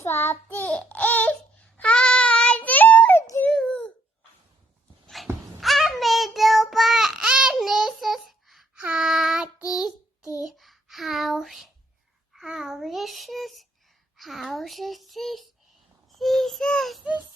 50 is hard to do. I made over and this is hard is the house. How is this? How is this? Jesus is